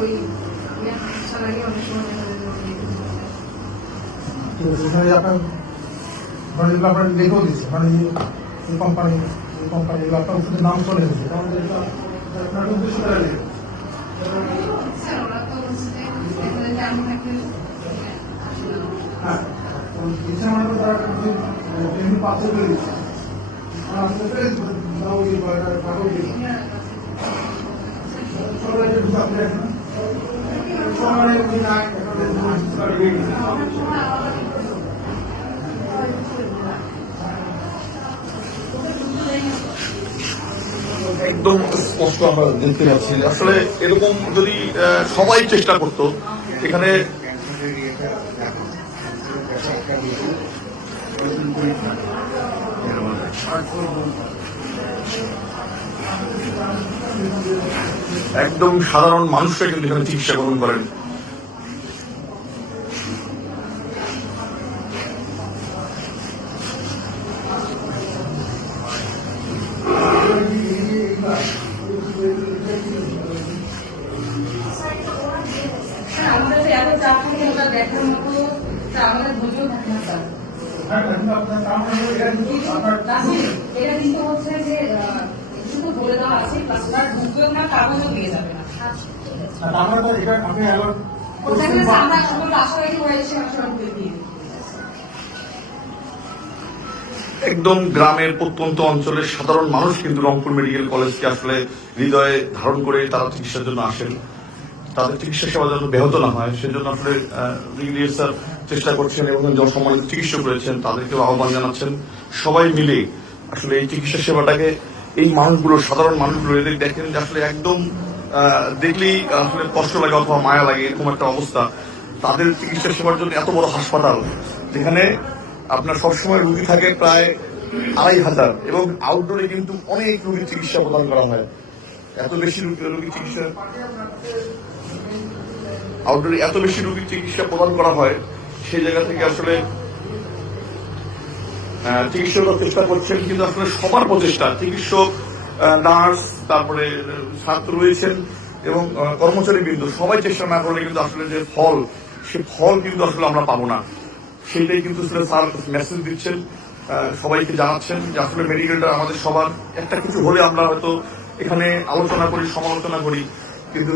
ওই স্যালারি অনেক সময় দেখা যায় ঠিক আছে, এখানে আপনার মানে যেগুলো আপনার লেখেও দিচ্ছে, মানে এই কোম্পানি এগুলো আপনার ওষুধের নাম চলে এসেছে, কারণ এটা আপনার 200 টাকা লেগে। স্যার ওরা তো হচ্ছে জানি থাকে হ্যাঁ, ইচ্ছা মানে তারা এমনি পাথর করে দিচ্ছে, আর আপনার দাও দিয়ে কাগজ দিয়ে সবাই ঢুকে আপনি এখন সবাই না একদম স্পষ্ট আমরা দেখতে পাচ্ছি। আসলে এরকম যদি সবাই চেষ্টা করতো, এখানে একদম সাধারণ মানুষরা কিন্তু এখানে চিকিৎসা গ্রহণ করেন। আমাদের এত চাপ থাকে ওটা দেখার মতো আমাদের ধৈর্য থাকে না স্যার। এটা কিন্তু হচ্ছে যে শুধু বলে দেওয়া আছে প্লাস ওনার ঢুকবেও না, কাগজও দিয়ে যাবে না। ওটাকে আমরা আশা রাখি ওরা এসে আসলে দিয়ে দিই। একদম গ্রামের প্রত্যন্ত অঞ্চলের সাধারণ মানুষ কিন্তু রংপুর মেডিকেল কলেজকে আসলে হৃদয়ে ধারণ করে তারা চিকিৎসার জন্য আসেন। তাদের চিকিৎসা সেবা যেন ব্যাহত না হয় সেজন্য আসলে ব্রিগেডিয়ার স্যার চেষ্টা করছেন এবং সম্মানিত চিকিৎসক রয়েছেন তাদেরকেও আহ্বান জানাচ্ছেন সবাই মিলে আসলে এই চিকিৎসা সেবাটাকে এই মানুষগুলো সাধারণ মানুষগুলো এদের দেখেন যে আসলে একদম দেখলেই আসলে কষ্ট লাগে অথবা মায়া লাগে এরকম একটা অবস্থা। তাদের চিকিৎসা সেবার জন্য এত বড় হাসপাতাল যেখানে আপনার সবসময় রুগী থাকে প্রায় 2500 এবং আউটডোরে কিন্তু অনেক রোগীর চিকিৎসা প্রদান করা হয়। এত বেশি রোগীর চিকিৎসা আউটডোরে এত বেশি রোগীর চিকিৎসা প্রদান করা হয়, সেই জায়গা থেকে আসলে চিকিৎসকরা চেষ্টা করছেন, কিন্তু আসলে সবার প্রচেষ্টা চিকিৎসক, নার্স, তারপরে ছাত্র রয়েছেন এবং কর্মচারী বিন্দু সবাই চেষ্টা না করলে কিন্তু আসলে যে ফল সে ফল কিন্তু আসলে আমরা পাবো না। সেইটাই কিন্তু স্যার মেসেজ দিচ্ছেন, সবাইকে জানাচ্ছেন যে আসলে মেডিকেলটা আমাদের সবার, একটা কিছু হলে আমরা হয়তো এখানে আলোচনা করি, সমালোচনা করি, কিন্তু